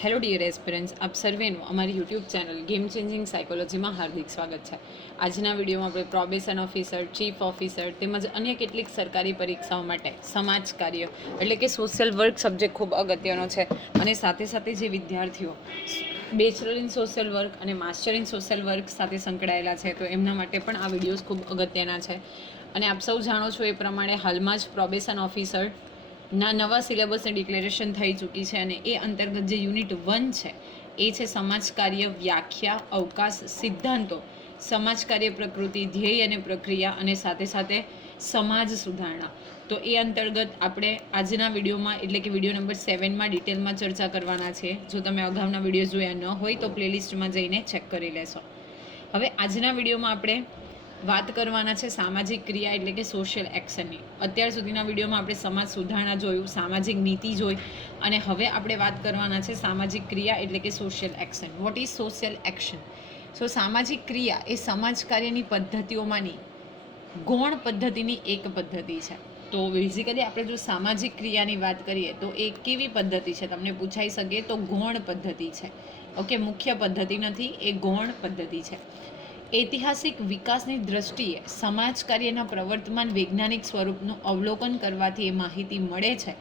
Hello dear aspirants આપ સર્વેનું અમારી યુટ્યુબ ચેનલ ગેમ ચેન્જિંગ સાયકોલોજીમાં હાર્દિક સ્વાગત છે. આજના વિડીયોમાં આપણે પ્રોબેશન ઓફિસર ચીફ ઓફિસર તેમજ અન્ય કેટલીક સરકારી પરીક્ષાઓ માટે સમાજ કાર્ય એટલે કે સોશિયલ વર્ક સબ્જેક્ટ ખૂબ અગત્યનો છે. અને સાથે સાથે જે વિદ્યાર્થીઓ બેચલર ઇન સોશિયલ વર્ક અને માસ્ટર ઇન સોશિયલ વર્ક સાથે સંકળાયેલા છે, તો એમના માટે પણ આ વિડીયોઝ ખૂબ અગત્યના છે. અને આપ સૌ જાણો છો એ પ્રમાણે હાલમાં જ પ્રોબેશન ઓફિસર ના, નવા સિલેબસની ડિક્લેરેશન થઈ ચૂકી છે અને એ અંતર્ગત જે યુનિટ વન છે, એ છે સમાજ કાર્ય વ્યાખ્યા, અવકાશ, સિદ્ધાંતો. સમાજ કાર્ય પ્રકૃતિ, ધ્યેય અને પ્રક્રિયા અને સાથે સાથે સમાજ સુધારણા. તો એ અંતર્ગત આપણે આજના વિડીયોમાં, એટલે કે વીડિયો નંબર સેવનમાં ડિટેલમાં ચર્ચા કરવાના છે. જો તમે અગાઉના વીડિયો જોયા ન હોય તો પ્લેલિસ્ટમાં જઈને ચેક કરી લેશો. હવે આજના વિડીયોમાં આપણે વાત કરવાના છે સામાજિક ક્રિયા એટલે કે સોશિયલ એક્શનની અત્યાર સુધીના વિડીયોમાં આપણે સમાજ સુધારણા જોયું, સામાજિક નીતિ જોઈ અને હવે આપણે વાત કરવાના છે સામાજિક ક્રિયા એટલે કે social action what is social action so સામાજિક ક્રિયા એ સમાજ કાર્યની પદ્ધતિઓમાંની ગૌણ પદ્ધતિની એક પદ્ધતિ છે. તો બેઝિકલી આપણે જો સામાજિક ક્રિયાની વાત કરીએ તો એ કેવી પદ્ધતિ છે? તમને પૂછાઈ શકે તો ગૌણ પદ્ધતિ છે. ઓકે મુખ્ય પદ્ધતિ નથી, એ ગૌણ પદ્ધતિ છે. ઐતિહાસિક વિકાસની દ્રષ્ટિએ સમાજ કાર્યના પ્રવર્તમાન વૈજ્ઞાનિક સ્વરૂપનું અવલોકન કરવાથી એ માહિતી મળે છે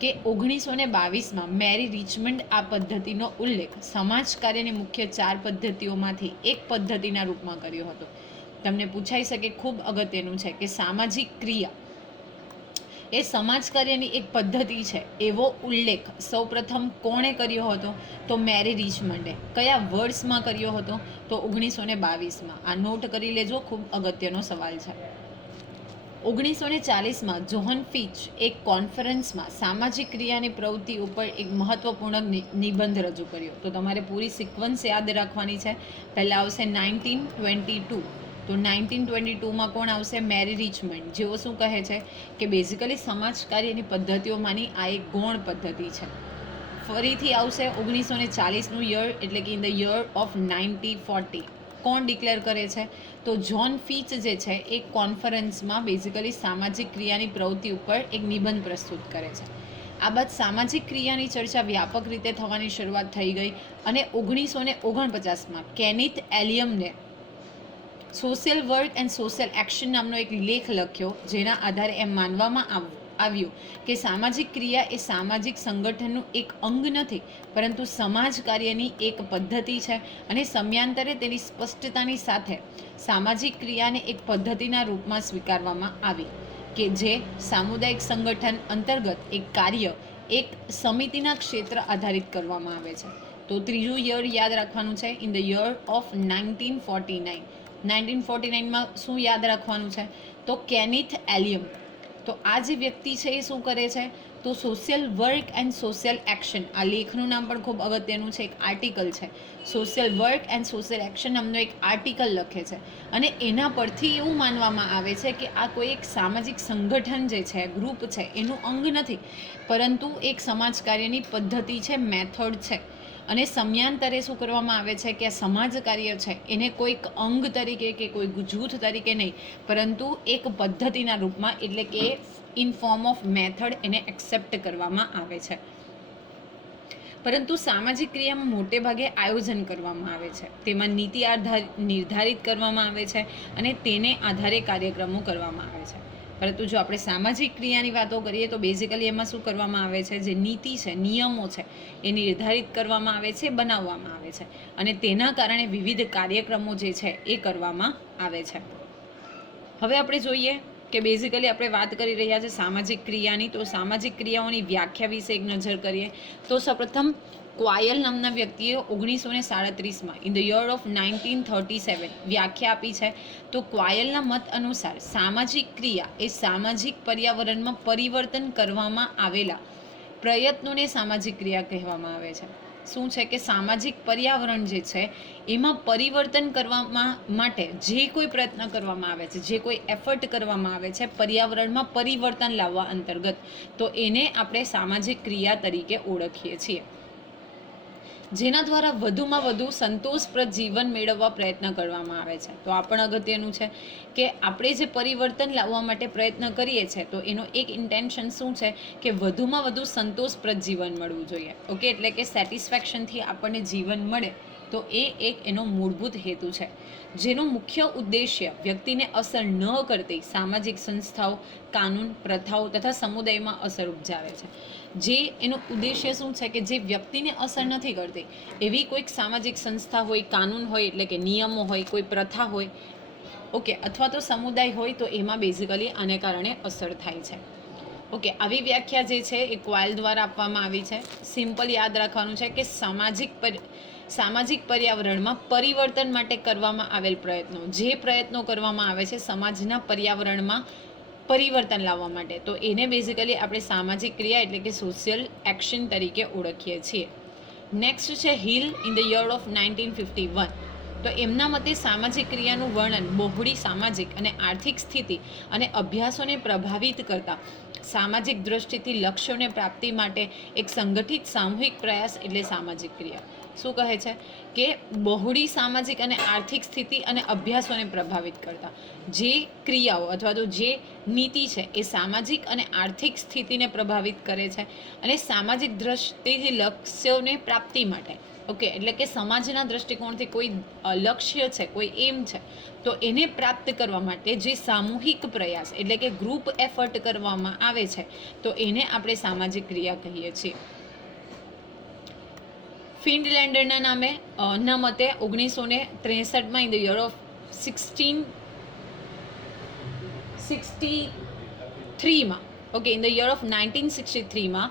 કે ઓગણીસો ને બાવીસમાં મેરી રિચમન્ડ આ પદ્ધતિનો ઉલ્લેખ સમાજ કાર્યની મુખ્ય ચાર પદ્ધતિઓમાંથી એક પદ્ધતિના રૂપમાં કર્યો હતો. તમને પૂછાઈ શકે ખૂબ અગત્યનું છે કે સામાજિક ક્રિયા એ સમાજ કાર્યની એક પદ્ધતિ છે. એવો ઉલ્લેખ સૌપ્રથમ કોણે કર્યો હતો? તો મેરી રિચમન્ડે કયા વર્ષમાં કર્યો હતો? તો ઓગણીસો ને બાવીસમાં. આ નોટ કરી લેજો, ખૂબ અગત્યનો સવાલ છે. ઓગણીસો ને ચાલીસમાં જોહન ફિચ એક કોન્ફરન્સમાં સામાજિક ક્રિયાની પ્રવૃત્તિ ઉપર એક મહત્વપૂર્ણ નિબંધ રજૂ કર્યો. તો તમારે પૂરી સિક્વન્સ યાદ રાખવાની છે. પહેલાં આવશે નાઇન્ટીન ટ્વેન્ટી ટુ. તો નાઇન્ટીન ટ્વેન્ટી ટુમાં કોણ આવશે? Mary Richmond. જેઓ શું કહે છે કે બેઝિકલી સમાજ કાર્યની પદ્ધતિઓમાંની આ એક ગૌણ પદ્ધતિ છે. ફરીથી આવશે ઓગણીસો ને ચાલીસનું યર, એટલે કે in the year of ninety forty. કોણ ડિક્લેર કરે છે? તો જ્હોન ફીચ જે છે, એ કોન્ફરન્સમાં બેઝિકલી સામાજિક ક્રિયાની પ્રવૃત્તિ ઉપર એક નિબંધ પ્રસ્તુત કરે છે. આ બાદ સામાજિક ક્રિયાની ચર્ચા વ્યાપક રીતે થવાની શરૂઆત થઈ ગઈ અને ઓગણીસો ને ઓગણપચાસમાં Kenneth એલિયમને social work and social action નામનો એક લેખ લખ્યો, જેના આધારે એમ માનવામાં આવ- આવ્યું કે સામાજિક ક્રિયા એ સામાજિક સંગઠનનું એક અંગ નથી, પરંતુ સમાજ કાર્યની એક પદ્ધતિ છે અને સમયાંતરે તેની સ્પષ્ટતાની સાથે સામાજિક ક્રિયાને એક પદ્ધતિના રૂપમાં સ્વીકારવામાં આવી કે જે સામુદાયિક સંગઠન અંતર્ગત એક કાર્ય, એક સમિતિના ક્ષેત્ર આધારિત કરવામાં આવે છે. તો ત્રીજું યર યાદ રાખવાનું છે in the year of nineteen forty nine nineteen forty નાઇનમાં શું યાદ રાખવાનું છે? તો કેનિથ એલિયમ. તો આ જે વ્યક્તિ છે એ શું કરે છે? તો social work and social action આ લેખનું નામ પણ ખૂબ અગત્યનું છે, એક આર્ટિકલ છે. Social work and social action નામનો એક આર્ટિકલ લખે છે. અને એના પરથી એવું માનવામાં આવે છે કે આ કોઈ એક સામાજિક સંગઠન જે છે ગ્રુપ છે, એનું અંગ નથી. પરંતુ એક સમાજ કાર્યની પદ્ધતિ છે મેથડ છે. અને સમયાંતરે શું કરવામાં આવે છે કે સમાજ કાર્ય છે, એને કોઈક અંગ તરીકે કે કોઈ જૂથ તરીકે નહીં, પરંતુ એક પદ્ધતિના રૂપમાં એટલે કે ઇન ફોર્મ ઓફ મેથડ એને એક્સેપ્ટ કરવામાં આવે છે. પરંતુ સામાજિક ક્રિયામાં મોટે ભાગે આયોજન કરવામાં આવે છે. તેમાં નીતિ આધાર, નિર્ધારિત કરવામાં આવે છે અને તેને આધારે કાર્યક્રમો કરવામાં આવે છે. પરંતુ જો આપણે સામાજિક ક્રિયાની વાતો કરીએ તો બેઝિકલી એમાં શું કરવામાં આવે છે? જે નીતિ છે, નિયમો છે, એ નિર્ધારિત કરવામાં આવે છે, બનાવવામાં આવે છે. અને તેના કારણે વિવિધ કાર્યક્રમો જે છે, એ કરવામાં આવે છે. હવે આપણે જોઈએ કે બેઝિકલી આપણે વાત કરી રહ્યા છે સામાજિક ક્રિયાની. તો સામાજિક ક્રિયાઓની વ્યાખ્યા વિશે એક નજર કરીએ. તો સૌપ્રથમ ક્વાયલ નામના વ્યક્તિએ ઓગણીસો ને સાડત્રીસમાં in the year of nineteen thirty seven વ્યાખ્યા આપી છે. તો ક્વાયલના મત અનુસાર સામાજિક ક્રિયા એ સામાજિક પર્યાવરણમાં પરિવર્તન કરવામાં આવેલા પ્રયત્નોને સામાજિક ક્રિયા કહેવામાં આવે છે. શું છે કે સામાજિક પર્યાવરણ જે છે, એમાં પરિવર્તન કરવામાં માટે જે કોઈ પ્રયત્ન કરવામાં આવે છે, જે કોઈ એફર્ટ કરવામાં આવે છે, પર્યાવરણમાં પરિવર્તન લાવવા અંતર્ગત, તો એને આપણે સામાજિક ક્રિયા તરીકે ઓળખીએ છીએ. જેના દ્વારા વધુમાં વધુ સંતોષપ્રદ જીવન મેળવવા પ્રયત્ન કરવામાં આવે છે. તો આ પણ અગત્યનું છે કે આપણે જે પરિવર્તન લાવવા માટે પ્રયત્ન કરીએ છીએ, તો એનો એક ઇન્ટેન્શન શું છે કે વધુમાં વધુ સંતોષપ્રદ જીવન મળવું જોઈએ. ઓકે એટલે કે સેટિસ્ફેક્શનથી આપણને જીવન મળે. તો એ એક એનો મૂળભૂત હેતુ છે. જેનો મુખ્ય ઉદ્દેશ્ય વ્યક્તિને અસર ન કરતી સામાજિક સંસ્થાઓ, કાનૂન, પ્રથાઓ તથા સમુદાયમાં અસર ઉપજાવે છે. જે એનો ઉદ્દેશ્ય શું છે કે જે વ્યક્તિને અસર નથી કરતી, એવી કોઈક સામાજિક સંસ્થા હોય, કાનૂન હોય એટલે કે નિયમો હોય, કોઈ પ્રથા હોય, ઓકે, અથવા તો સમુદાય હોય તો એમાં બેઝિકલી આને કારણે અસર થાય છે. ઓકે, આવી વ્યાખ્યા જે છે એ ક્વાઇલ દ્વારા આપવામાં આવી છે. સિમ્પલ યાદ રાખવાનું છે કે સામાજિક પર સામાજિક પર્યાવરણમાં પરિવર્તન માટે કરવામાં આવેલ પ્રયત્નો. જે પ્રયત્નો કરવામાં આવે છે સમાજના પર્યાવરણમાં પરિવર્તન લાવવા માટે. તો એને બેઝિકલી આપણે સામાજિક ક્રિયા એટલે કે સોશિયલ એક્શન તરીકે ઓળખીએ છીએ. નેક્સ્ટ છે Hill in the year of nineteen fifty one તો એમના મતે સામાજિક ક્રિયાનું વર્ણન બહોળી સામાજિક અને આર્થિક સ્થિતિ અને અભ્યાસોને પ્રભાવિત કરતા, સામાજિક દ્રષ્ટિથી લક્ષ્યોને પ્રાપ્તિ માટે એક સંગઠિત સામૂહિક પ્રયાસ એટલે સામાજિક ક્રિયા. શું કહે છે? કે બહોળી સામાજિક અને આર્થિક સ્થિતિ અને અભ્યાસોને પ્રભાવિત કરતા. જે ક્રિયાઓ અથવા તો જે નીતિ છે, એ સામાજિક અને આર્થિક સ્થિતિને પ્રભાવિત કરે છે અને સામાજિક દ્રષ્ટિથી લક્ષ્યોને પ્રાપ્તિ માટે. ઓકે, એટલે કે સમાજના દ્રષ્ટિકોણથી કોઈ લક્ષ્ય છે, કોઈ એમ છે, તો એને પ્રાપ્ત કરવા માટે જે સામૂહિક પ્રયાસ, એટલે કે ગ્રુપ એફર્ટ કરવામાં આવે છે, તો એને આપણે સામાજિક ક્રિયા કહીએ છીએ. ફિનલેન્ડરના નામે અ, ના મતે ઓગણીસો ને ત્રેસઠમાં in the year of sixteen sixty થ્રીમાં okay in the year of nineteen sixty થ્રીમાં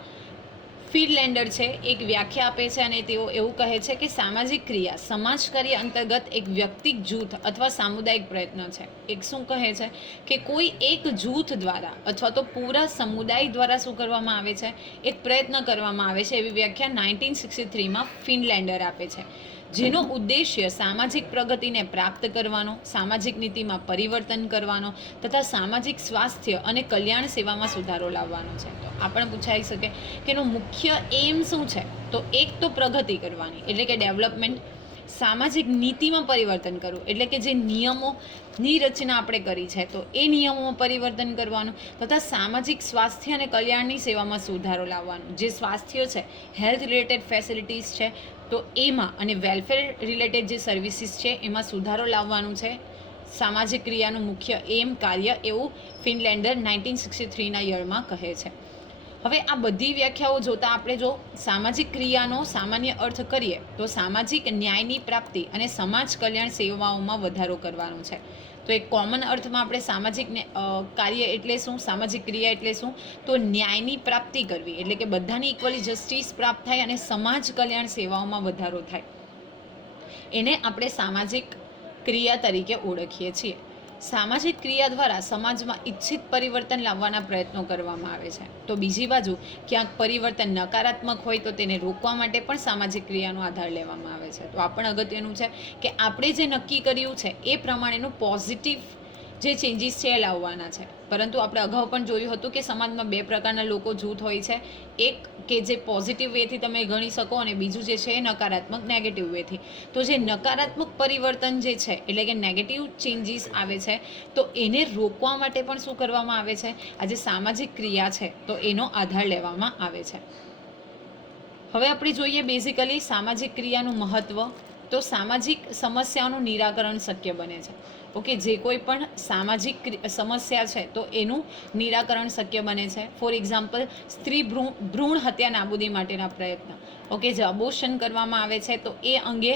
ફિનલેન્ડર છે, એક વ્યાખ્યા આપે છે અને તેઓ એવું કહે છે કે સામાજિક ક્રિયા સમાજ કાર્ય અંતર્ગત એક વ્યક્તિક જૂથ અથવા સામુદાયિક પ્રયત્ન છે. એક શું કહે છે કે કોઈ એક જૂથ દ્વારા અથવા તો પૂરા સમુદાય દ્વારા શું કરવામાં આવે છે? એક પ્રયત્ન કરવામાં આવે છે એવી વ્યાખ્યા નાઇન્ટીન સિક્સટી થ્રીમાં ફિનલેન્ડર આપે છે. જેનો ઉદ્દેશ્ય સામાજિક પ્રગતિને પ્રાપ્ત કરવાનો, સામાજિક નીતિમાં પરિવર્તન કરવાનો તથા સામાજિક સ્વાસ્થ્ય અને કલ્યાણ સેવામાં સુધારો લાવવાનો છે. તો આ પણ પૂછાઈ શકે કે એનો મુખ્ય એમ શું છે? તો એક તો પ્રગતિ કરવાની, એટલે કે ડેવલપમેન્ટ. સામાજિક નીતિમાં પરિવર્તન કરવું, એટલે કે જે નિયમોની રચના આપણે કરી છે, તો એ નિયમોમાં પરિવર્તન કરવાનું તથા સામાજિક સ્વાસ્થ્ય અને કલ્યાણની સેવામાં સુધારો લાવવાનો. જે સ્વાસ્થ્ય છે હેલ્થ રિલેટેડ ફેસિલિટીઝ છે તો એમાં અને વેલફેર રિલેટેડ જે સર્વિસીસ છે, એમાં સુધારો લાવવાનું છે. સામાજિક ક્રિયાનું મુખ્ય એમ કાર્ય એવું ફિનલેન્ડર નાઇન્ટીન સિક્સટી થ્રીના યરમાં કહે છે. હવે આ બધી વ્યાખ્યાઓ જોતાં આપણે જો સામાજિક ક્રિયાનો સામાન્ય અર્થ કરીએ, તો સામાજિક ન્યાયની પ્રાપ્તિ અને સમાજ કલ્યાણ સેવાઓમાં વધારો કરવાનો છે. તો એક કોમન અર્થમાં આપણે સામાજિક કાર્ય એટલે શું, સામાજિક ક્રિયા એટલે શું? તો ન્યાયની પ્રાપ્તિ કરવી, એટલે કે બધાની ઇક્વલી જસ્ટિસ પ્રાપ્ત થાય અને સમાજ કલ્યાણ સેવાઓમાં વધારો થાય. એને આપણે સામાજિક ક્રિયા તરીકે ઓળખીએ છીએ. સામાજિક ક્રિયા દ્વારા સમાજમાં ઈચ્છિત પરિવર્તન લાવવાના પ્રયત્નો કરવામાં આવે છે. તો બીજી બાજુ, ક્યાંક પરિવર્તન નકારાત્મક હોય તો તેને રોકવા માટે પણ સામાજિક ક્રિયાનો આધાર લેવામાં આવે છે. તો આ પણ અગત્યનું છે કે આપણે જે નક્કી કર્યું છે, એ પ્રમાણેનું પોઝિટિવ જે ચેન્જીસ છે એ લાવવાના છે. પરંતુ આપણે અગાઉ પણ જોયું હતું કે સમાજમાં બે પ્રકારના લોકો જૂથ હોય છે. એક કે જે પોઝિટિવ વેથી તમે ગણી શકો અને બીજું જે છે એ નકારાત્મક નેગેટિવ વેથી તો જે નકારાત્મક પરિવર્તન જે છે, એટલે કે નેગેટિવ ચેન્જીસ આવે છે, તો એને રોકવા માટે પણ શું કરવામાં આવે છે? આ જે સામાજિક ક્રિયા છે, તો એનો આધાર લેવામાં આવે છે. હવે આપણે જોઈએ બેઝિકલી સામાજિક ક્રિયાનું મહત્ત્વ તો સામાજિક સમસ્યાઓનું નિરાકરણ શક્ય બને છે. ઓકે, જે કોઈ પણ સામાજિક સમસ્યા છે, તો એનું નિરાકરણ શક્ય બને છે. ફોર એક્ઝામ્પલ સ્ત્રી ભ્રૂણ ભ્રૂણ હત્યા નાબૂદી માટેના પ્રયત્ન. ઓકે, જે અબોશન કરવામાં આવે છે, તો એ અંગે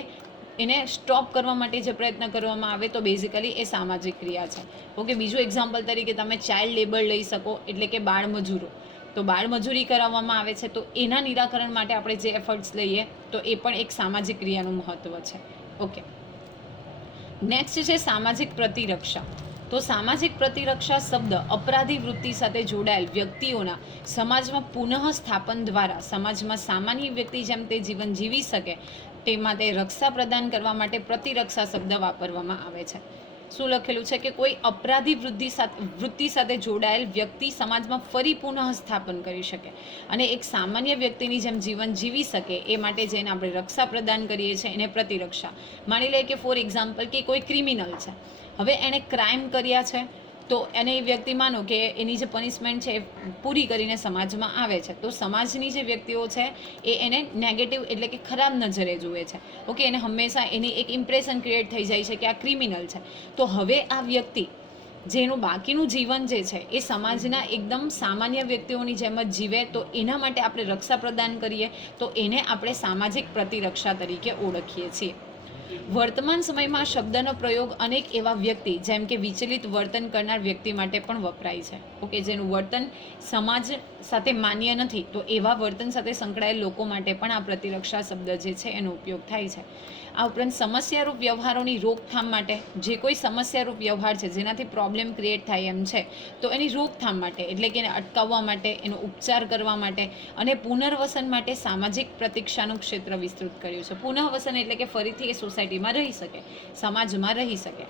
એને સ્ટોપ કરવા માટે જે પ્રયત્ન કરવામાં આવે, તો બેઝિકલી એ સામાજિક ક્રિયા છે. ઓકે, બીજું એક્ઝામ્પલ તરીકે તમે ચાઇલ્ડ લેબર લઈ શકો, એટલે કે બાળમજૂરો તો બાળમજૂરી કરાવવામાં આવે છે, તો એના નિરાકરણ માટે આપણે જે એફર્ટ્સ લઈએ, તો એ પણ એક સામાજિક ક્રિયાનું મહત્ત્વ છે. ઓકે. નેક્સ્ટ છે સામાજિક પ્રતિરક્ષા. તો સામાજિક પ્રતિરક્ષા શબ્દ અપરાધી વૃત્તિ સાથે જોડાયેલ વ્યક્તિઓના સમાજમાં પુનઃ સ્થાપન દ્વારા સમાજમાં સામાન્ય વ્યક્તિ જેમ તે જીવન જીવી શકે તે માટે રક્ષા પ્રદાન કરવા માટે પ્રતિરક્ષા શબ્દ વાપરવામાં આવે છે. શું લખેલું છે કે કોઈ અપરાધી વૃદ્ધિ સાથે વૃત્તિ સાથે જોડાયેલ વ્યક્તિ સમાજમાં ફરી પુનઃ સ્થાપન કરી શકે અને એક સામાન્ય વ્યક્તિની જેમ જીવન જીવી શકે એ માટે જેને આપણે રક્ષા પ્રદાન કરીએ છીએ, એને પ્રતિરક્ષા. માની લઈએ કે ફોર એક્ઝામ્પલ કે કોઈ ક્રિમિનલ છે. હવે એણે ક્રાઇમ કર્યા છે તો એને એ વ્યક્તિ માનો કે એની જે પનિશમેન્ટ છે એ પૂરી કરીને સમાજમાં આવે છે. તો સમાજની જે વ્યક્તિઓ છે એ એને નેગેટિવ એટલે કે ખરાબ નજરે જુએ છે. ઓકે, એને હંમેશા એની એક ઇમ્પ્રેશન ક્રિએટ થઈ જાય છે કે આ ક્રિમિનલ છે. તો હવે આ વ્યક્તિ, જેનું બાકીનું જીવન જે છે એ સમાજના એકદમ સામાન્ય વ્યક્તિઓની જેમ જ જીવે, તો એના માટે આપણે રક્ષા પ્રદાન કરીએ, તો એને આપણે સામાજિક પ્રતિરક્ષા તરીકે ઓળખીએ છીએ. વર્તમાન સમયમાં શબ્દનો પ્રયોગ અનેક એવા વ્યક્તિ, જેમ કે વિચલિત વર્તન કરનાર વ્યક્તિ માટે પણ વપરાય છે. ઓકે, જેનું વર્તન સમાજ સાથે માન્ય નથી, તો એવા વર્તન સાથે સંકળાયેલ લોકો માટે પણ આ પ્રતિરક્ષા શબ્દ જે છે એનો ઉપયોગ થાય છે. આ ઉપરાંત સમસ્યારૂપ વ્યવહારોની રોકથામ માટે, જે કોઈ સમસ્યારૂપ વ્યવહાર છે, જેનાથી પ્રોબ્લેમ ક્રિએટ થાય એમ છે, તો એની રોકથામ માટે, એટલે કે એને અટકાવવા માટે, એનો ઉપચાર કરવા માટે અને પુનર્વસન માટે સામાજિક પ્રતિક્ષાનું ક્ષેત્ર વિસ્તૃત કર્યું છે. પુનઃવસન એટલે કે ફરીથી એ સોસાયટીમાં રહી શકે, સમાજમાં રહી શકે.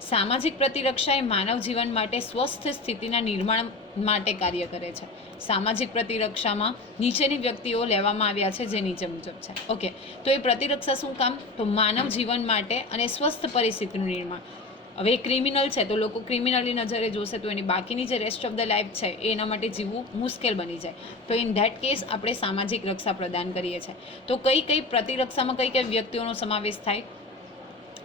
સામાજિક પ્રતિરક્ષા એ માનવ જીવન માટે સ્વસ્થ સ્થિતિના નિર્માણ માટે કાર્ય કરે છે. સામાજિક પ્રતિરક્ષામાં નીચેની વ્યક્તિઓ લેવામાં આવ્યા છે જે નીચે મુજબ છે. ઓકે, તો એ પ્રતિરક્ષા શું કામ? તો માનવ જીવન માટે અને સ્વસ્થ પરિસ્થિતિનું નિર્માણ. હવે એ ક્રિમિનલ છે, તો લોકો ક્રિમિનલની નજરે જોશે તો એની બાકીની જે રેસ્ટ ઓફ ધ લાઈફ છે એના માટે જીવવું મુશ્કેલ બની જાય. તો ઇન ધેટ કેસ આપણે સામાજિક રક્ષા પ્રદાન કરીએ છીએ. તો કઈ કઈ પ્રતિરક્ષામાં કઈ કઈ વ્યક્તિઓનો સમાવેશ થાય?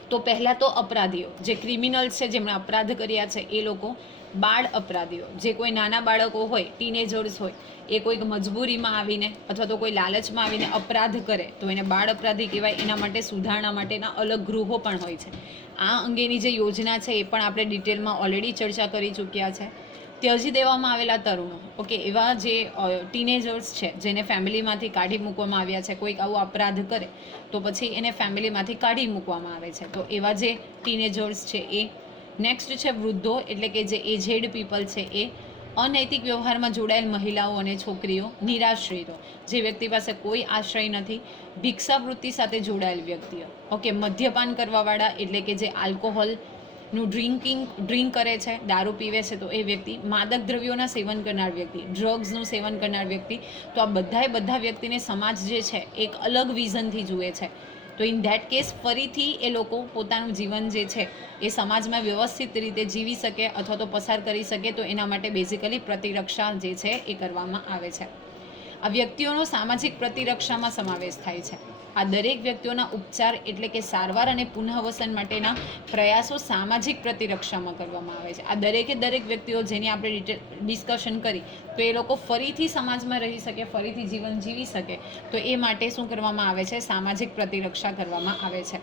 તો પહેલાં તો અપરાધીઓ. જે ક્રિમિનલ છે, જેમણે અપરાધ કર્યા છે, એ લોકો બાળ અપરાધીઓ. જે કોઈ નાના બાળકો હોય ટીનેજર્સ હોય, એ કોઈક મજબૂરીમાં આવીને અથવા તો કોઈ લાલચમાં આવીને અપરાધ કરે, તો એને બાળ અપરાધી કહેવાય. એના માટે સુધારણા માટેના અલગ ગૃહો પણ હોય છે. આ અંગેની જે યોજના છે, એ પણ આપણે ડિટેલમાં ઓલરેડી ચર્ચા કરી ચૂક્યા છે. ત્યજી દેવામાં આવેલા તરુણો. ઓકે, એવા જે ટીનેજર્સ છે, જેને ફેમિલીમાંથી કાઢી મૂકવામાં આવ્યા છે, કોઈક આવું અપરાધ કરે, તો પછી એને ફેમિલીમાંથી કાઢી મૂકવામાં આવે છે. તો એવા જે ટીનેજર્સ છે, એ નેક્સ્ટ છે વૃદ્ધો, એટલે કે જે એજેડ પીપલ છે, એ અનૈતિક વ્યવહારમાં જોડાયેલ મહિલાઓ અને છોકરીઓ, નિરાશ્રિતો, જે વ્યક્તિ પાસે કોઈ આશ્રય નથી, ભિક્ષાવૃત્તિ સાથે જોડાયેલ વ્યક્તિઓ. ઓકે, મદ્યપાન કરવાવાળા, એટલે કે જે આલ્કોહોલ નું ડ્રિંકિંગ ડ્રિંક કરે છે, દારૂ પીવે છે તો એ વ્યક્તિ, માદક દ્રવ્યોના સેવન કરનાર વ્યક્તિ ડ્રગ્સનું સેવન કરનાર વ્યક્તિ, તો આ બધાએ બધા વ્યક્તિને સમાજ જે છે, એક અલગ વિઝનથી જુએ છે. તો ઇન ધેટ કેસ ફરીથી એ લોકો પોતાનું જીવન જે છે, એ સમાજમાં વ્યવસ્થિત રીતે જીવી શકે અથવા તો પસાર કરી શકે તો એના માટે બેઝિકલી પ્રતિરક્ષા જે છે, એ કરવામાં આવે છે. આ વ્યક્તિઓનો સામાજિક પ્રતિરક્ષામાં સમાવેશ થાય છે. આ દરેક વ્યક્તિઓના ઉપચાર એટલે કે સારવાર અને પુનઃવસન માટેના પ્રયાસો સામાજિક પ્રતિરક્ષામાં કરવામાં આવે છે. આ દરેકે દરેક વ્યક્તિઓ જેની આપણે ડિસ્કશન કરી, તો એ લોકો ફરીથી સમાજમાં રહી શકે, ફરીથી જીવન જીવી શકે, તો એ માટે શું કરવામાં આવે છે? સામાજિક પ્રતિરક્ષા કરવામાં આવે છે.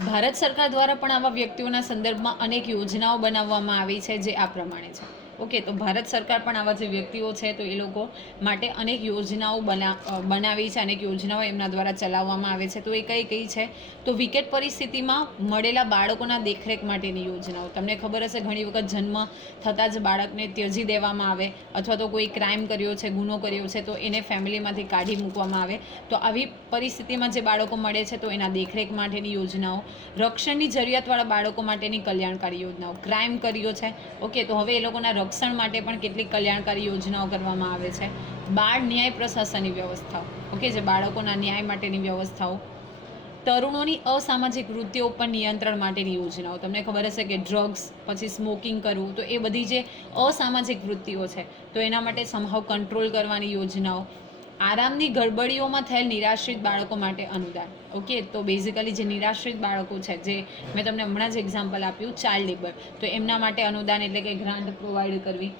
ભારત સરકાર દ્વારા પણ આવા વ્યક્તિઓના સંદર્ભમાં અનેક યોજનાઓ બનાવવામાં આવી છે જે આ પ્રમાણે છે. ઓકે, તો ભારત સરકાર પણ આવા જે વ્યક્તિઓ છે, તો એ લોકો માટે અનેક યોજનાઓ બના બનાવી છે, અનેક યોજનાઓ એમના દ્વારા ચલાવવામાં આવે છે. તો એ કઈ કઈ છે? તો વિકેટ પરિસ્થિતિમાં મળેલા બાળકોના દેખરેખ માટેની યોજનાઓ. તમને ખબર હશે, ઘણી વખત જન્મ થતાં જ બાળકને ત્યજી દેવામાં આવે અથવા તો કોઈ ક્રાઇમ કર્યો છે, ગુનો કર્યો છે, તો એને ફેમિલીમાંથી કાઢી મૂકવામાં આવે. તો આવી પરિસ્થિતિમાં જે બાળકો મળે છે, તો એના દેખરેખ માટેની યોજનાઓ. રક્ષણની જરૂરિયાતવાળા બાળકો માટેની કલ્યાણકારી યોજનાઓ. ક્રાઇમ કર્યો છે, ઓકે, તો હવે એ લોકોના રક્ષણ માટે પણ કેટલીક કલ્યાણકારી યોજનાઓ કરવામાં આવે છે. બાળ ન્યાય પ્રશાસનની વ્યવસ્થાઓ ઓકે જે બાળકોના ન્યાય માટેની વ્યવસ્થાઓ. તરુણોની અસામાજિક વૃત્તિઓ પર નિયંત્રણ માટેની યોજનાઓ. તમને ખબર હશે કે ડ્રગ્સ પછી સ્મોકિંગ કરવું, તો એ બધી જે અસામાજિક વૃત્તિઓ છે, તો એના માટે સમહાવ કંટ્રોલ કરવાની યોજનાઓ. આરામની ગડબડીઓમાં થયેલ નિરાશ્રિત બાળકો માટે અનુદાન. ઓકે, તો બેઝિકલી જે નિરાશ્રિત બાળકો છે, જે મેં તમને હમણાં જ એક્ઝામ્પલ આપ્યું ચાઇલ્ડ લેબર તો એમના માટે અનુદાન એટલે કે ગ્રાન્ટ પ્રોવાઈડ કરવી.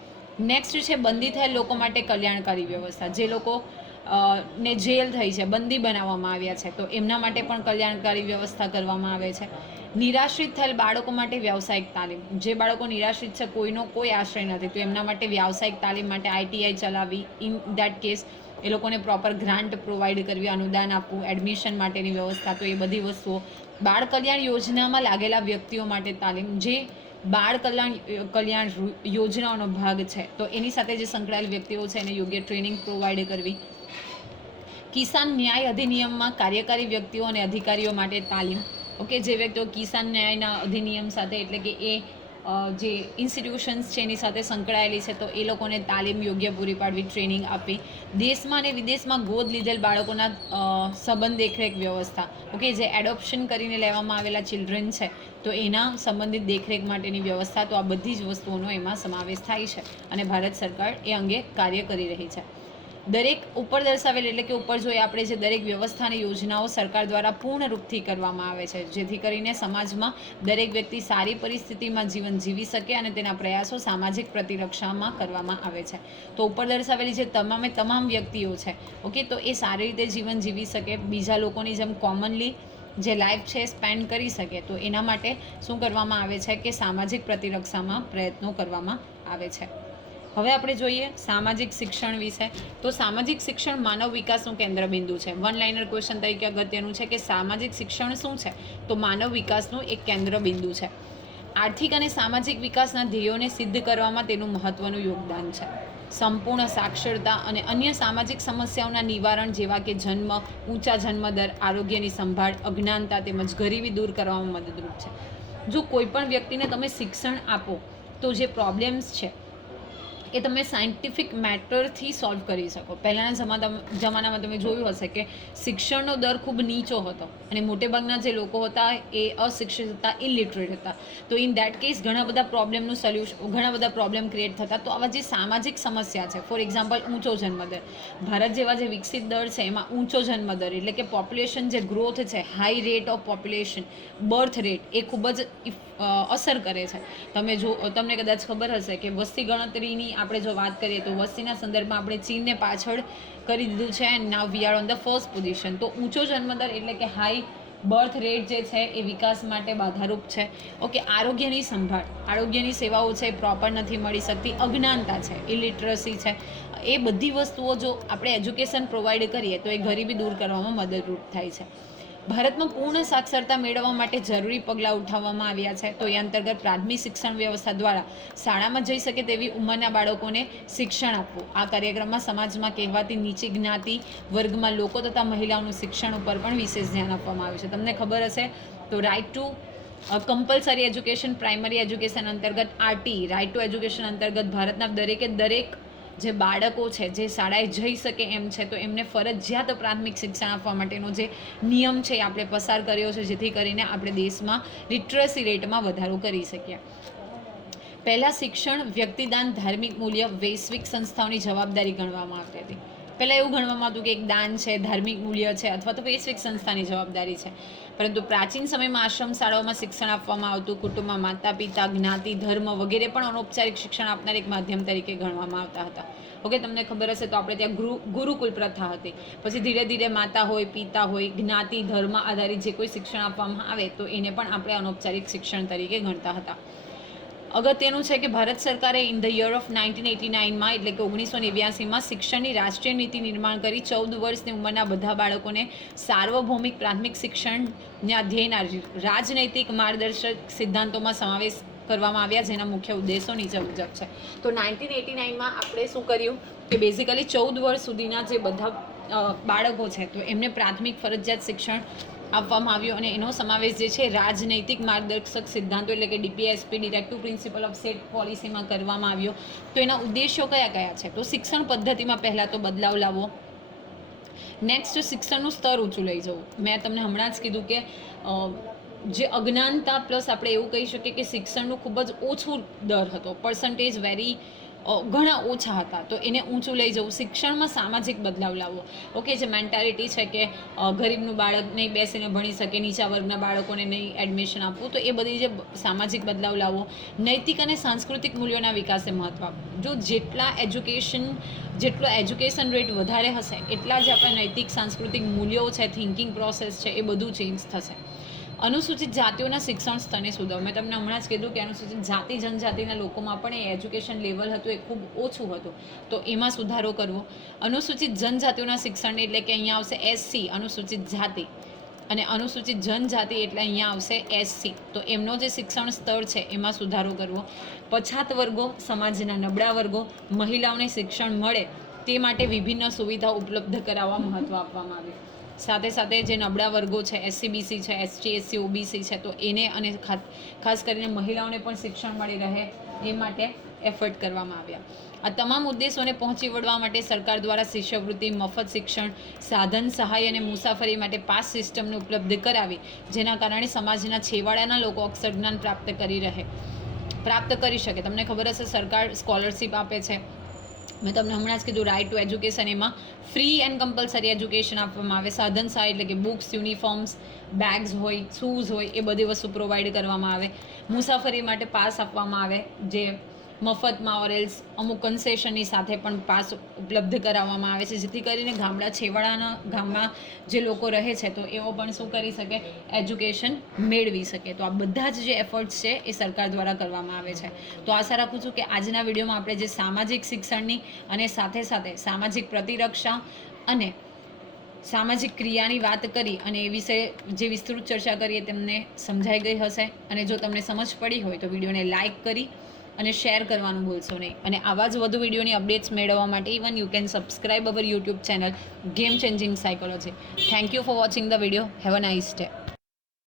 નેક્સ્ટ છે, બંદી થયેલ લોકો માટે કલ્યાણકારી વ્યવસ્થા. જે લોકો ને જેલ થઈ છે, બંદી બનાવવામાં આવ્યા છે, તો એમના માટે પણ કલ્યાણકારી વ્યવસ્થા કરવામાં આવે છે. નિરાશ્રિત થયેલ બાળકો માટે વ્યાવસાયિક તાલીમ. જે બાળકો નિરાશ્રિત છે, કોઈનો કોઈ આશ્રય નથી, તો એમના માટે વ્યાવસાયિક તાલીમ માટે આઈટીઆઈ ચલાવવી ઇન દેટ કેસ એ લોકોને પ્રોપર ગ્રાન્ટ પ્રોવાઈડ કરવી, અનુદાન આપવું એડમિશન માટેની વ્યવસ્થા, તો એ બધી વસ્તુઓ. બાળ કલ્યાણ યોજનામાં લાગેલા વ્યક્તિઓ માટે તાલીમ, જે બાળ કલ્યાણ કલ્યાણ યોજનાઓનો ભાગ છે, તો એની સાથે જે સંકળાયેલ વ્યક્તિઓ છે, એને યોગ્ય ટ્રેનિંગ પ્રોવાઈડ કરવી. કિસાન ન્યાય અધિનિયમમાં કાર્યકારી વ્યક્તિઓ અને અધિકારીઓ માટે તાલીમ. ઓકે, જે વ્યક્તિઓ કિસાન ન્યાયના અધિનિયમ સાથે, એટલે કે એ જે ઇન્સ્ટિટ્યુશન્સ છે એની સાથે સંકળાયેલી છે, તો એ લોકોને તાલીમ યોગ્ય પૂરી પાડવી ટ્રેનિંગ આપી દેશમાં અને વિદેશમાં ગોદ લીધેલ બાળકોના સંબંધ દેખરેખ વ્યવસ્થા. ઓકે, જે એડોપ્શન કરીને લેવામાં આવેલા ચિલ્ડ્રન છે, તો એના સંબંધિત દેખરેખ માટેની વ્યવસ્થા, તો આ બધી જ વસ્તુઓનો એમાં સમાવેશ થાય છે. અને ભારત સરકાર એ અંગે કાર્ય કરી રહી છે. દરેક ઉપર દર્શાવેલ એટલે કે ઉપર જોઈએ આપણે જે દરેક વ્યવસ્થાની યોજનાઓ સરકાર દ્વારા પૂર્ણ રૂપથી કરવામાં આવે છે, જેથી કરીને સમાજમાં દરેક વ્યક્તિ સારી પરિસ્થિતિમાં જીવન જીવી શકે અને તેના પ્રયાસો સામાજિક પ્રતિરક્ષામાં કરવામાં આવે છે. તો ઉપર દર્શાવેલી જે તમામે તમામ વ્યક્તિઓ છે, ઓકે, તો એ સારી રીતે જીવન જીવી શકે, બીજા લોકોની જેમ કોમનલી જે લાઈફ છે સ્પેન્ડ કરી શકે, તો એના માટે શું કરવામાં આવે છે કે સામાજિક પ્રતિરક્ષામાં પ્રયત્નો કરવામાં આવે છે. હવે આપણે જોઈએ સામાજિક શિક્ષણ વિશે. તો સામાજિક શિક્ષણ માનવ વિકાસનું કેન્દ્રબિંદુ છે. વન લાઇનર ક્વેશ્ચન તરીકે અગત્યનું છે કે સામાજિક શિક્ષણ શું છે? તો માનવ વિકાસનું એક કેન્દ્રબિંદુ છે. આર્થિક અને સામાજિક વિકાસના ધ્યેયોને સિદ્ધ કરવામાં તેનું મહત્વનું યોગદાન છે. સંપૂર્ણ સાક્ષરતા અને અન્ય સામાજિક સમસ્યાઓના નિવારણ જેવા કે જન્મ, ઊંચા જન્મદર આરોગ્યની સંભાળ, અજ્ઞાનતા તેમજ ગરીબી દૂર કરવામાં મદદરૂપ છે. જો કોઈ પણ વ્યક્તિને તમે શિક્ષણ આપો, તો જે પ્રોબ્લેમ્સ છે એ તમે સાયન્ટિફિક મેટરથી સોલ્વ કરી શકો. પહેલાંના જમાના જમાનામાં તમે જોયું હશે કે શિક્ષણનો દર ખૂબ નીચો હતો અને મોટેભાગના જે લોકો હતા એ અશિક્ષિત હતા ઇલિટરેટ હતા. તો ઇન દેટ કેસ ઘણા બધા પ્રોબ્લેમનું સોલ્યુશન ઘણા બધા પ્રોબ્લેમ ક્રિએટ થતા. તો આવા જે સામાજિક સમસ્યા છે ફોર એક્ઝામ્પલ ઊંચો જન્મદર ભારત જેવા જે વિકસિત દર છે, એમાં ઊંચો જન્મદર એટલે કે પોપ્યુલેશન જે ગ્રોથ છે high rate of population birth rate એ ખૂબ જ અસર કરે છે. તમે જો, તમને કદાચ ખબર હશે કે વસ્તી ગણતરીની આપણે જો વાત કરીએ તો વસ્તીના સંદર્ભમાં આપણે ચીનને પાછળ કરી દીધું છે and now we are on the first position તો ઊંચો જન્મદર એટલે કે હાઈ બર્થ રેટ જે છે એ વિકાસ માટે બાધારૂપ છે. ઓકે આરોગ્યની સંભાળ. આરોગ્યની સેવાઓ છે પ્રોપર નથી મળી શકતી, અજ્ઞાનતા છે ઇલિટરસી છે. એ બધી વસ્તુઓ જો આપણે એજ્યુકેશન પ્રોવાઈડ કરીએ તો એ ગરીબી દૂર કરવામાં મદદરૂપ થાય છે. ભારતમાં પૂર્ણ સાક્ષરતા મેળવવા માટે જરૂરી પગલાં ઉઠાવવામાં આવ્યા છે. તો એ અંતર્ગત પ્રાથમિક શિક્ષણ વ્યવસ્થા દ્વારા શાળામાં જઈ શકે તેવી ઉંમરના બાળકોને શિક્ષણ આપવું. આ કાર્યક્રમમાં સમાજમાં કહેવાતી નીચી જ્ઞાતિ વર્ગમાં લોકો તથા મહિલાઓનું શિક્ષણ ઉપર પણ વિશેષ ધ્યાન આપવામાં આવ્યું છે. તમને ખબર હશે તો right to compulsory education primary education અંતર્ગત R T right to education અંતર્ગત ભારતના દરેકે દરેક જે બાળકો છે, જે શાળાએ જઈ શકે એમ છે, તો એમને ફરજિયાત પ્રાથમિક શિક્ષણ આપવા માટેનો જે નિયમ છે એ આપણે પસાર કર્યો છે, જેથી કરીને આપણે દેશમાં લિટરસી રેટમાં વધારો કરી શકીએ. પહેલાં શિક્ષણ, વ્યક્તિદાન, ધાર્મિક મૂલ્ય, વૈશ્વિક સંસ્થાઓની જવાબદારી ગણવામાં આવતી હતી. પહેલાં એવું ગણવામાં આવતું કે એક દાન છે, ધાર્મિક મૂલ્ય છે અથવા તો વૈશ્વિક સંસ્થાની જવાબદારી છે. પરંતુ પ્રાચીન સમયમાં આશ્રમ શાળાઓમાં શિક્ષણ આપવામાં આવતું, કુટુંબમાં માતા પિતા જ્ઞાતિ, ધર્મ વગેરે પણ અનૌપચારિક શિક્ષણ આપનાર એક માધ્યમ તરીકે ગણવામાં આવતા હતા. ઓકે, તમને ખબર હશે તો આપણે ત્યાં ગુરુ, ગુરુકુલ પ્રથા હતી. પછી ધીરે ધીરે માતા હોય, પિતા હોય, જ્ઞાતિ, ધર્મ આધારિત જે કોઈ શિક્ષણ આપવામાં આવે તો એને પણ આપણે અનૌપચારિક શિક્ષણ તરીકે ગણતા હતા. અગત્યનું છે કે ભારત સરકારે in the year of nineteen eighty નાઇનમાં એટલે કે ઓગણીસો નેવ્યાસીમાં શિક્ષણની રાષ્ટ્રીય નીતિ નિર્માણ કરી, ચૌદ વર્ષની ઉંમરના બધા બાળકોને સાર્વભૌમિક પ્રાથમિક શિક્ષણના ધ્યેયના રાજનૈતિક માર્ગદર્શક સિદ્ધાંતોમાં સમાવેશ કરવામાં આવ્યા, જેના મુખ્ય ઉદ્દેશો નીચે મુજબ છે. તો નાઇન્ટીન એટી નાઇનમાં આપણે શું કર્યું? કે બેઝિકલી ચૌદ વર્ષ સુધીના જે બધા બાળકો છે, તો એમને પ્રાથમિક ફરજિયાત શિક્ષણ આપવામાં આવ્યો અને એનો સમાવેશ જે છે રાજનૈતિક માર્ગદર્શક સિદ્ધાંતો એટલે કે DPSP, directive principle of set પોલિસીમાં કરવામાં આવ્યો. તો એના ઉદ્દેશ્યો કયા કયા છે? તો શિક્ષણ પદ્ધતિમાં પહેલાં તો બદલાવ લાવવો નેક્સ્ટ શિક્ષણનું સ્તર ઊંચું લઈ જવું. મેં તમને હમણાં જ કીધું કે જે અજ્ઞાનતા પ્લસ આપણે એવું કહી શકીએ કે શિક્ષણનું ખૂબ જ ઓછું દર હતો. પર્સન્ટેજ વેરી ઘણા ઓછા હતા. તો એને ઊંચું લઈ જવું, શિક્ષણમાં સામાજિક બદલાવ લાવવો. ઓકે જે મેન્ટાલિટી છે કે ગરીબનું બાળક નહીં બેસીને ભણી શકે, નીચા વર્ગના બાળકોને નહીં એડમિશન આપવું, તો એ બધી જે સામાજિક બદલાવ લાવવો, નૈતિક અને સાંસ્કૃતિક મૂલ્યોના વિકાસે મહત્વ આપવું. જો જેટલા એજ્યુકેશન જેટલો એજ્યુકેશન રેટ વધારે હશે, એટલા જ આપણા નૈતિક, સાંસ્કૃતિક મૂલ્યો છે થિંકિંગ પ્રોસેસ છે, એ બધું ચેન્જ થશે. અનુસૂચિત જાતિઓના શિક્ષણ સ્તરને સુધારો. મેં તમને હમણાં જ કીધું કે અનુસૂચિત જાતિ, જનજાતિના લોકોમાં પણ એ એજ્યુકેશન લેવલ હતું, એ ખૂબ ઓછું હતું. તો એમાં સુધારો કરવો. અનુસૂચિત જનજાતિઓના શિક્ષણને એટલે કે અહીંયા આવશે એસસી અનુસૂચિત જાતિ. અને અનુસૂચિત જનજાતિ એટલે અહીંયા આવશે એસસી તો એમનો જે શિક્ષણ સ્તર છે, એમાં સુધારો કરવો. પછાત વર્ગો, સમાજના નબળા વર્ગો, મહિલાઓને શિક્ષણ મળે તે માટે વિભિન્ન સુવિધા ઉપલબ્ધ કરાવવા મહત્ત્વ આપવામાં આવ્યું સાથે સાથે જે નબળા વર્ગો છે એસસીબીસી છે એસટી એસસી ઓબીસી છે, તો એને અને ખાસ કરીને મહિલાઓને પણ શિક્ષણ મળી રહે એ માટે એફર્ટ કરવામાં આવ્યા. આ તમામ ઉદ્દેશોને પહોંચી વળવા માટે સરકાર દ્વારા શિષ્યવૃત્તિ, મફત શિક્ષણ, સાધન સહાય અને મુસાફરી માટે પાસ સિસ્ટમને ઉપલબ્ધ કરાવી, જેના કારણે સમાજના છેવાડાના લોકો અક્ષર જ્ઞાન પ્રાપ્ત કરી રહે, પ્રાપ્ત કરી શકે. તમને ખબર હશે, સરકાર સ્કોલરશિપ આપે છે. મેં તમને હમણાં જ કીધું રાઇટ ટુ એજ્યુકેશન એમાં ફ્રી એન્ડ કમ્પલસરી એજ્યુકેશન આપવામાં આવે. સાધન સહાય એટલે કે બુક્સ યુનિફોર્મ્સ બેગ્સ હોય શૂઝ હોય, એ બધી વસ્તુ પ્રોવાઈડ કરવામાં આવે. મુસાફરી માટે પાસ આપવામાં આવે, જે મફતમાં ઓરેલ્સ અમુક કન્સેશનની સાથે પણ પાસ ઉપલબ્ધ કરાવવામાં આવે છે. જેથી કરીને ગામડા છેવાડાના, ગામમાં જે લોકો રહે છે, તો એઓ પણ શું કરી શકે? એજ્યુકેશન મેળવી શકે. તો આ બધા જ જે એફર્ટ્સ છે, એ સરકાર દ્વારા કરવામાં આવે છે. તો આશા રાખું છું કે આજના વિડીયોમાં આપણે જે સામાજિક શિક્ષણની અને સાથે સાથે સામાજિક પ્રતિરક્ષા અને સામાજિક ક્રિયાની વાત કરી અને એ વિશે જે વિસ્તૃત ચર્ચા કરી એ તમને સમજાઈ ગઈ હશે. અને જો તમને સમજ પડી હોય તો વિડીયોને લાઇક કરી અને શેર કરવાનું ભૂલશો નહીં. અને આવા જ વધુ વિડીયોની અપડેટ્સ મેળવવા માટે even you can subscribe our YouTube channel game changing psychology thank you for watching the video have a nice day